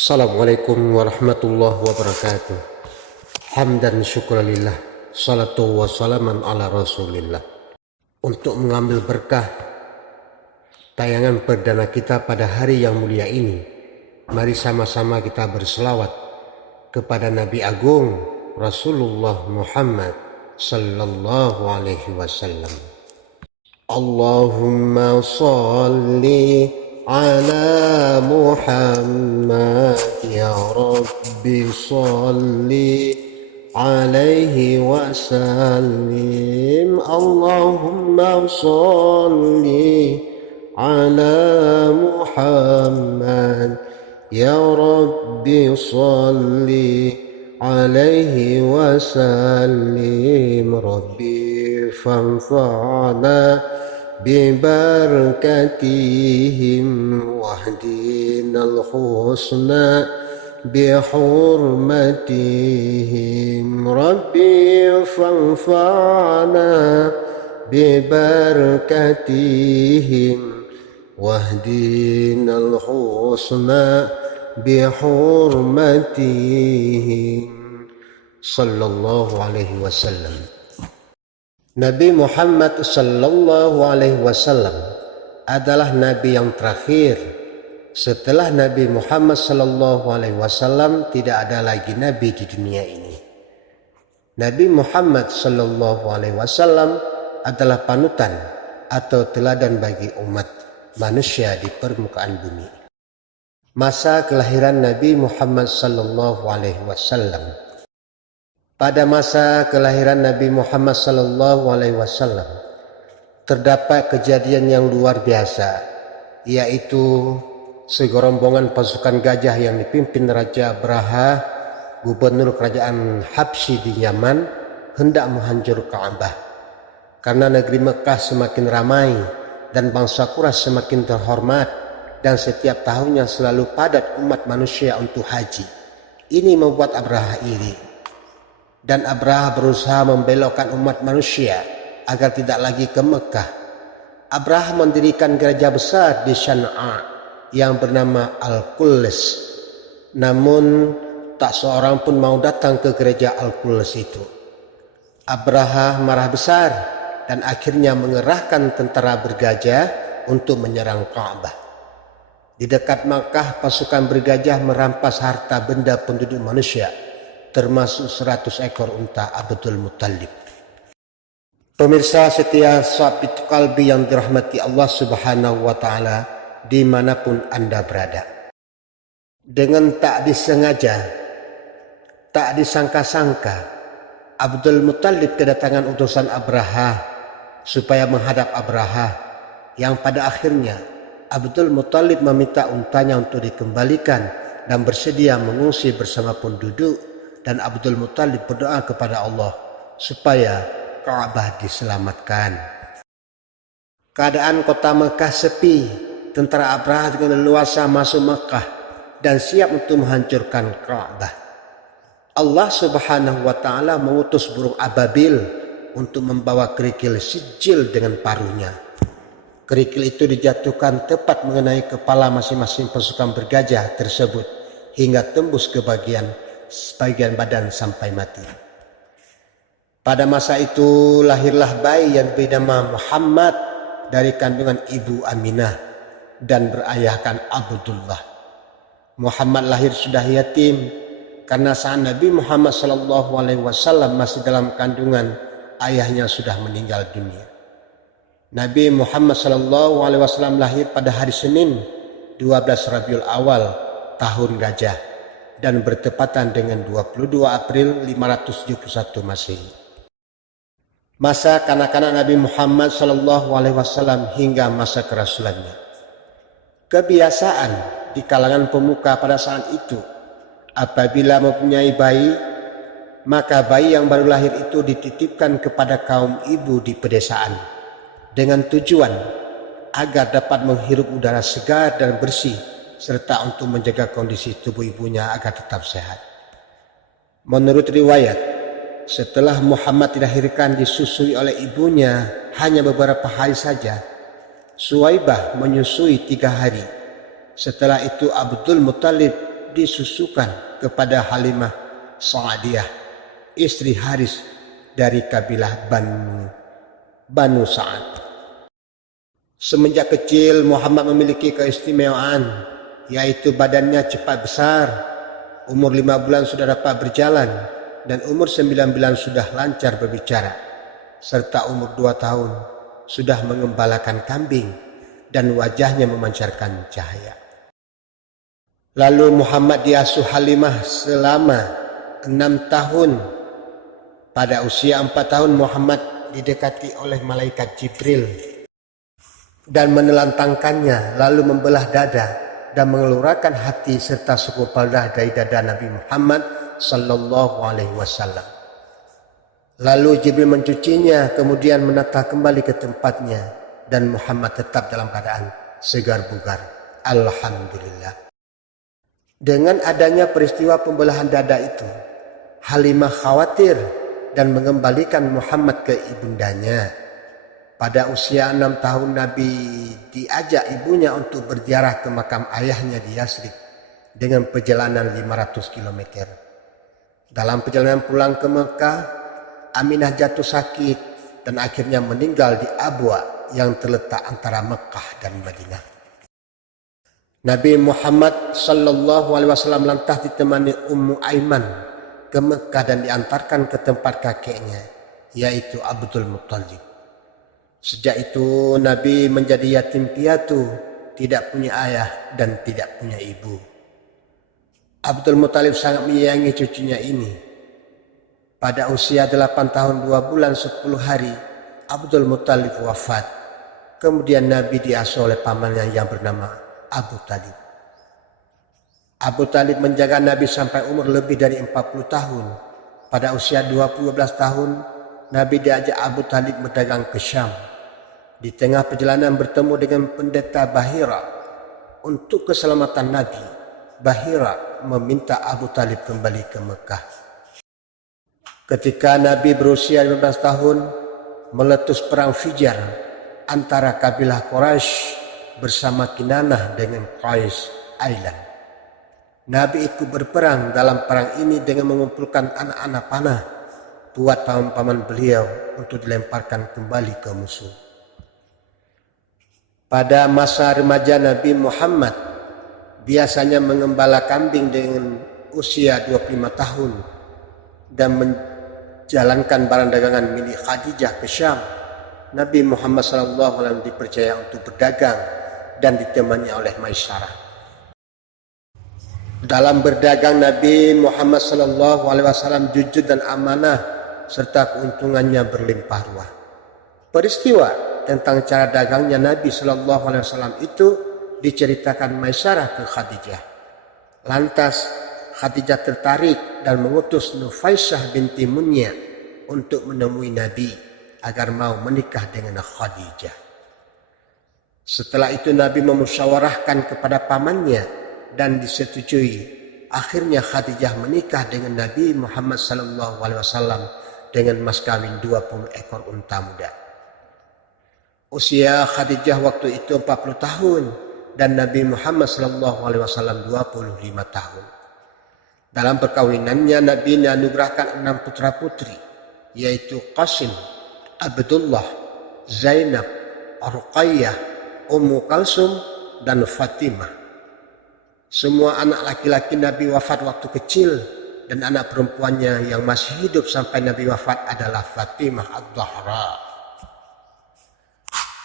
Assalamualaikum warahmatullahi wabarakatuh. Hamdan syukurillah, salatu wassalaman ala rasulillah. Untuk mengambil berkah tayangan perdana kita pada hari yang mulia ini, mari sama-sama kita berselawat kepada Nabi Agung Rasulullah Muhammad sallallahu alaihi wasallam. Allahumma salli ala Muhammad ya Rabbi salli alaihi wasallim. Allahumma salli ala Muhammad ya Rabbi salli alaihi wasallim. Rabbi fanfa'na ببركتهم واهدنا الحسنى بحرمتهم. ربي فانفعنا ببركتهم واهدنا الحسنى بحرمتهم. صلى الله عليه وسلم. Nabi Muhammad sallallahu alaihi wasallam adalah nabi yang terakhir. Setelah Nabi Muhammad sallallahu alaihi wasallam tidak ada lagi nabi di dunia ini. Nabi Muhammad sallallahu alaihi wasallam adalah panutan atau teladan bagi umat manusia di permukaan bumi. Masa kelahiran Nabi Muhammad sallallahu alaihi wasallam. Pada masa kelahiran Nabi Muhammad sallallahu alaihi wasallam terdapat kejadian yang luar biasa, yaitu segerombongan pasukan gajah yang dipimpin Raja Abraha, gubernur kerajaan Habsyi di Yaman, hendak menghancurkan Ka'bah. Karena negeri Mekah semakin ramai dan bangsa Quraisy semakin terhormat dan setiap tahunnya selalu padat umat manusia untuk haji. Ini membuat Abraha iri. Dan Abraha berusaha membelokkan umat manusia agar tidak lagi ke Mekah. Abraha mendirikan gereja besar di Syan'a yang bernama Al-Quls. Namun tak seorang pun mau datang ke gereja Al-Quls itu. Abraha marah besar dan akhirnya mengerahkan tentara bergajah untuk menyerang Ka'bah. Di dekat Makkah, pasukan bergajah merampas harta benda penduduk manusia, termasuk 100 ekor unta Abdul Muttalib. Pemirsa setia Sabit Qalbi yang dirahmati Allah Subhanahu wa Ta'ala dimanapun Anda berada. Dengan tak disengaja, tak disangka-sangka, Abdul Muttalib kedatangan utusan Abraha supaya menghadap Abraha, yang pada akhirnya Abdul Muttalib meminta untanya untuk dikembalikan dan bersedia mengungsi bersama penduduk. Dan Abdul Muttalib berdoa kepada Allah supaya Ka'bah diselamatkan. Keadaan kota Mekah sepi. Tentara Abraha dengan leluasa masuk Mekah dan siap untuk menghancurkan Ka'bah. Allah Subhanahu wa Ta'ala mengutus burung ababil untuk membawa kerikil sijil dengan paruhnya. Kerikil itu dijatuhkan tepat mengenai kepala masing-masing pasukan bergajah tersebut hingga tembus ke bagian badan sampai mati. Pada masa itu lahirlah bayi yang bernama Muhammad dari kandungan ibu Aminah dan berayahkan Abdullah. Muhammad lahir sudah yatim karena saat Nabi Muhammad SAW masih dalam kandungan, ayahnya sudah meninggal dunia. Nabi Muhammad SAW lahir pada hari Senin 12 Rabiul Awal tahun Gajah dan bertepatan dengan 22 April 571 Masehi. Masa kanak-kanak Nabi Muhammad SAW hingga masa kerasulannya. Kebiasaan di kalangan pemuka pada saat itu, apabila mempunyai bayi, maka bayi yang baru lahir itu dititipkan kepada kaum ibu di pedesaan dengan tujuan agar dapat menghirup udara segar dan bersih serta untuk menjaga kondisi tubuh ibunya agar tetap sehat. Menurut riwayat, setelah Muhammad dilahirkan disusui oleh ibunya hanya beberapa hari saja, Suwaibah menyusui 3 hari. Setelah itu Abdul Muttalib disusukan kepada Halimah Sa'diyah, istri Haris dari kabilah Banu Sa'ad. Semenjak kecil Muhammad memiliki keistimewaan, yaitu badannya cepat besar, umur 5 bulan sudah dapat berjalan, dan umur 9 bulan sudah lancar berbicara, serta umur 2 tahun sudah mengembalakan kambing dan wajahnya memancarkan cahaya. Lalu Muhammad diasuh Halimah selama 6 tahun. Pada usia 4 tahun Muhammad didekati oleh malaikat Jibril dan menelantangkannya, lalu membelah dada dan mengeluarkan hati serta segumpal darah dari dada Nabi Muhammad sallallahu alaihi wasallam. Lalu Jibril mencucinya, kemudian menata kembali ke tempatnya, dan Muhammad tetap dalam keadaan segar bugar. Alhamdulillah. Dengan adanya peristiwa pembelahan dada itu, Halimah khawatir dan mengembalikan Muhammad ke ibundanya. Pada usia 6 tahun Nabi diajak ibunya untuk berziarah ke makam ayahnya di Yasrib dengan perjalanan 500 km. Dalam perjalanan pulang ke Mekah, Aminah jatuh sakit dan akhirnya meninggal di Abwa yang terletak antara Mekah dan Madinah. Nabi Muhammad sallallahu alaihi wasallam lantas ditemani Ummu Aiman ke Mekah dan diantarkan ke tempat kakeknya, yaitu Abdul Muttalib. Sejak itu Nabi menjadi yatim piatu, tidak punya ayah dan tidak punya ibu. Abdul Muttalib sangat menyayangi cucunya ini. Pada usia 8 tahun 2 bulan 10 hari, Abdul Muttalib wafat. Kemudian Nabi diasuh oleh pamannya yang bernama Abu Talib. Abu Talib menjaga Nabi sampai umur lebih dari 40 tahun. Pada usia 12 tahun, Nabi diajak Abu Talib berdagang ke Syam. Di tengah perjalanan bertemu dengan pendeta Bahira. Untuk keselamatan Nabi, Bahira meminta Abu Talib kembali ke Mekah. Ketika Nabi berusia 15 tahun, meletus perang Fijar antara kabilah Quraisy bersama Kinanah dengan Qais Ailan. Nabi ikut berperang dalam perang ini dengan mengumpulkan anak-anak panah buat paman-paman beliau untuk dilemparkan kembali ke musuh. Pada masa remaja Nabi Muhammad biasanya mengembala kambing dengan usia 25 tahun dan menjalankan barang dagangan milik Khadijah ke Syam. Nabi Muhammad SAW dipercaya untuk berdagang dan ditemani oleh Maisyarah. Dalam berdagang Nabi Muhammad SAW jujur dan amanah serta keuntungannya berlimpah ruah. Peristiwa tentang cara dagangnya Nabi SAW itu diceritakan Maisyarah ke Khadijah. Lantas Khadijah tertarik dan mengutus Nufaisyah binti Munya untuk menemui Nabi agar mau menikah dengan Khadijah. Setelah itu Nabi memusyawarahkan kepada pamannya dan disetujui. Akhirnya Khadijah menikah dengan Nabi Muhammad SAW dengan mas kawin 20 ekor unta muda. Usia Khadijah waktu itu 40 tahun dan Nabi Muhammad SAW 25 tahun. Dalam perkawinannya Nabi dianugerahkan 6 putra putri, yaitu Qasim, Abdullah, Zainab, Ruqayyah, Ummu Kalsum dan Fatimah. Semua anak laki-laki Nabi wafat waktu kecil dan anak perempuannya yang masih hidup sampai Nabi wafat adalah Fatimah Ad-Zahra.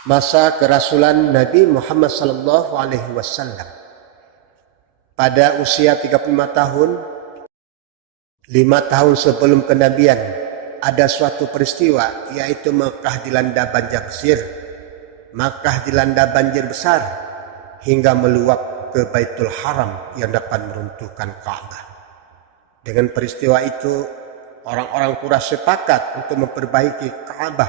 Masa kerasulan Nabi Muhammad SAW. Pada usia 35 tahun, 5 tahun sebelum kenabian, ada suatu peristiwa yaitu Mekah dilanda banjir Sir. Makkah dilanda banjir besar hingga meluap ke Baitul Haram yang dapat meruntuhkan Ka'bah. Dengan peristiwa itu, orang-orang Quraisy sepakat untuk memperbaiki Ka'bah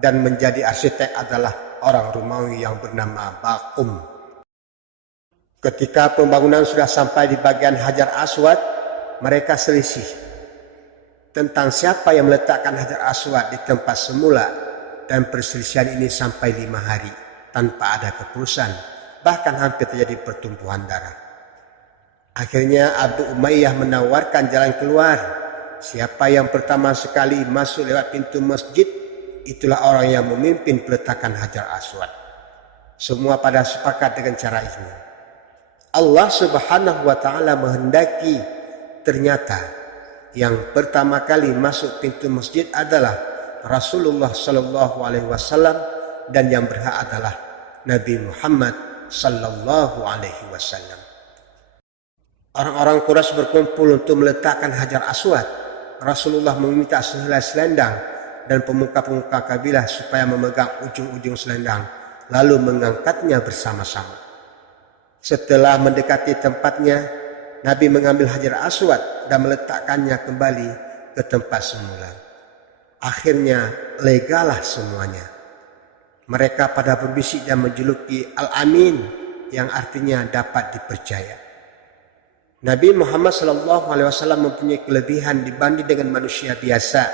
dan menjadi arsitek adalah orang Romawi yang bernama Baqum. Ketika pembangunan sudah sampai di bagian Hajar Aswad, mereka selisih tentang siapa yang meletakkan Hajar Aswad di tempat semula. Dan perselisihan ini sampai 5 hari tanpa ada keputusan, bahkan hampir terjadi pertumpahan darah. Akhirnya Abu Umayyah menawarkan jalan keluar. Siapa yang pertama sekali masuk lewat pintu masjid, itulah orang yang memimpin peletakan Hajar Aswad. Semua pada sepakat dengan cara ini. Allah Subhanahu wa taala menghendaki ternyata yang pertama kali masuk pintu masjid adalah Rasulullah sallallahu alaihi wasallam, dan yang berhak adalah Nabi Muhammad sallallahu alaihi wasallam. Orang-orang Quraisy berkumpul untuk meletakkan Hajar Aswad. Rasulullah meminta sehelai selendang dan pemuka-pemuka kabilah supaya memegang ujung-ujung selendang lalu mengangkatnya bersama-sama. Setelah mendekati tempatnya, Nabi mengambil Hajar Aswad dan meletakkannya kembali ke tempat semula. Akhirnya legalah semuanya. Mereka pada berbisik dan menjuluki Al-Amin, yang artinya dapat dipercaya. Nabi Muhammad SAW mempunyai kelebihan dibanding dengan manusia biasa.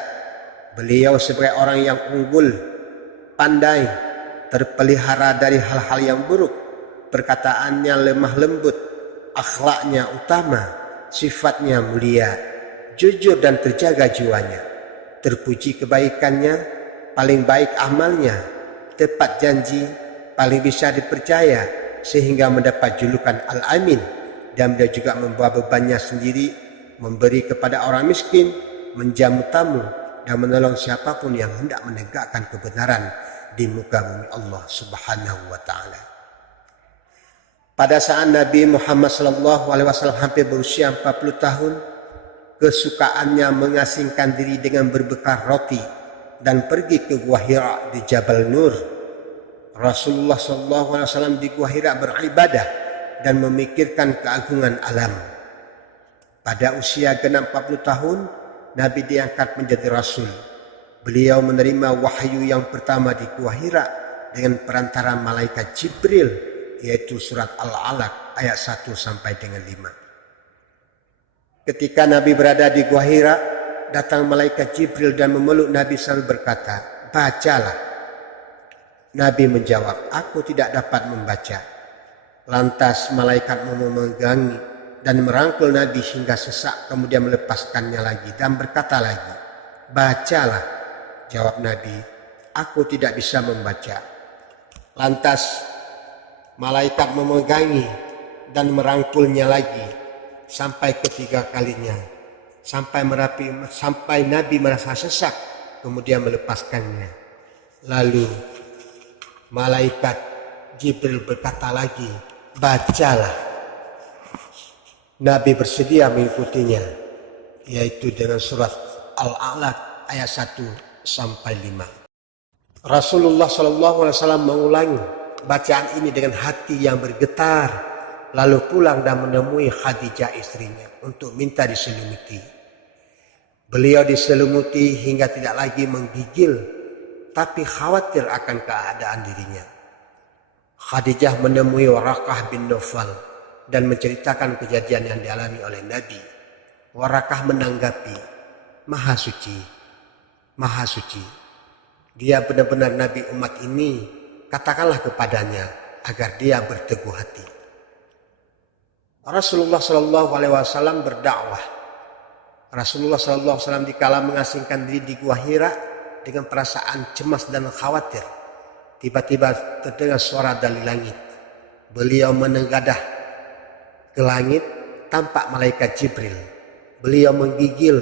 Beliau sebagai orang yang unggul, pandai, terpelihara dari hal-hal yang buruk, perkataannya lemah lembut, akhlaknya utama, sifatnya mulia, jujur dan terjaga jiwanya, terpuji kebaikannya, paling baik amalnya, tepat janji, paling bisa dipercaya, sehingga mendapat julukan Al-Amin. Dan dia juga membawa bebannya sendiri, memberi kepada orang miskin, menjamu tamu, dan menolong siapapun yang hendak menegakkan kebenaran di muka bumi Allah Subhanahu wa taala. Pada saat Nabi Muhammad SAW hampir berusia 40 tahun, kesukaannya mengasingkan diri dengan berbekal roti dan pergi ke Gua Hira di Jabal Nur. Rasulullah SAW di Gua Hira beribadah dan memikirkan keagungan alam. Pada usia genap 40 tahun, Nabi diangkat menjadi Rasul. Beliau menerima wahyu yang pertama di Gua Hira dengan perantara malaikat Jibril, yaitu surat Al-Alaq ayat 1 sampai dengan 5. Ketika Nabi berada di Gua Hira, datang malaikat Jibril dan memeluk Nabi sambil berkata, "Bacalah." Nabi menjawab, "Aku tidak dapat membaca." Lantas malaikat memegangi dan merangkul Nabi hingga sesak, kemudian melepaskannya lagi dan berkata lagi, "Bacalah." Jawab Nabi, "Aku tidak bisa membaca." Lantas malaikat memegangi dan merangkulnya lagi sampai ketiga kalinya, sampai Nabi merasa sesak, kemudian melepaskannya. Lalu malaikat Jibril berkata lagi, "Bacalah." Nabi bersedia mengikutinya, yaitu dengan surat Al-Alaq ayat 1 sampai 5. Rasulullah SAW mengulangi bacaan ini dengan hati yang bergetar, lalu pulang dan menemui Khadijah istrinya untuk minta diselimuti. Beliau diselimuti hingga tidak lagi menggigil, tapi khawatir akan keadaan dirinya. Khadijah menemui Warakah bin Naufal dan menceritakan kejadian yang dialami oleh Nabi. Warakah menanggapi, "Maha suci, Maha suci. Dia benar-benar Nabi umat ini. Katakanlah kepadanya agar dia berteguh hati." Rasulullah SAW berdakwah. Rasulullah SAW dikala mengasingkan diri di Gua Hira dengan perasaan cemas dan khawatir, tiba-tiba terdengar suara dari langit. Beliau menengadah ke langit, tampak malaikat Jibril. Beliau menggigil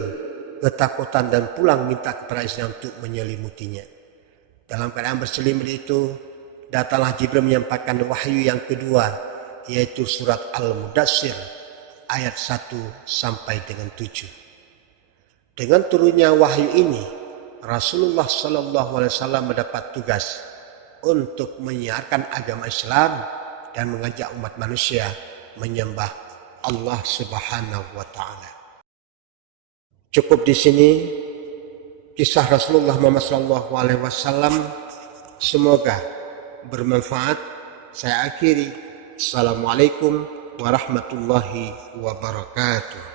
ketakutan dan pulang minta kepada istrinya untuk menyelimutinya. Dalam keadaan berselimut itu, datanglah Jibril menyampaikan wahyu yang kedua, yaitu surat Al-Mudassir ayat 1 sampai dengan 7. Dengan turunnya wahyu ini, Rasulullah SAW mendapat tugas untuk menyiarkan agama Islam dan mengajak umat manusia menyembah Allah Subhanahu wa taala. Cukup di sini kisah Rasulullah Muhammad SAW. Semoga bermanfaat. Saya akhiri. Assalamualaikum warahmatullahi wabarakatuh.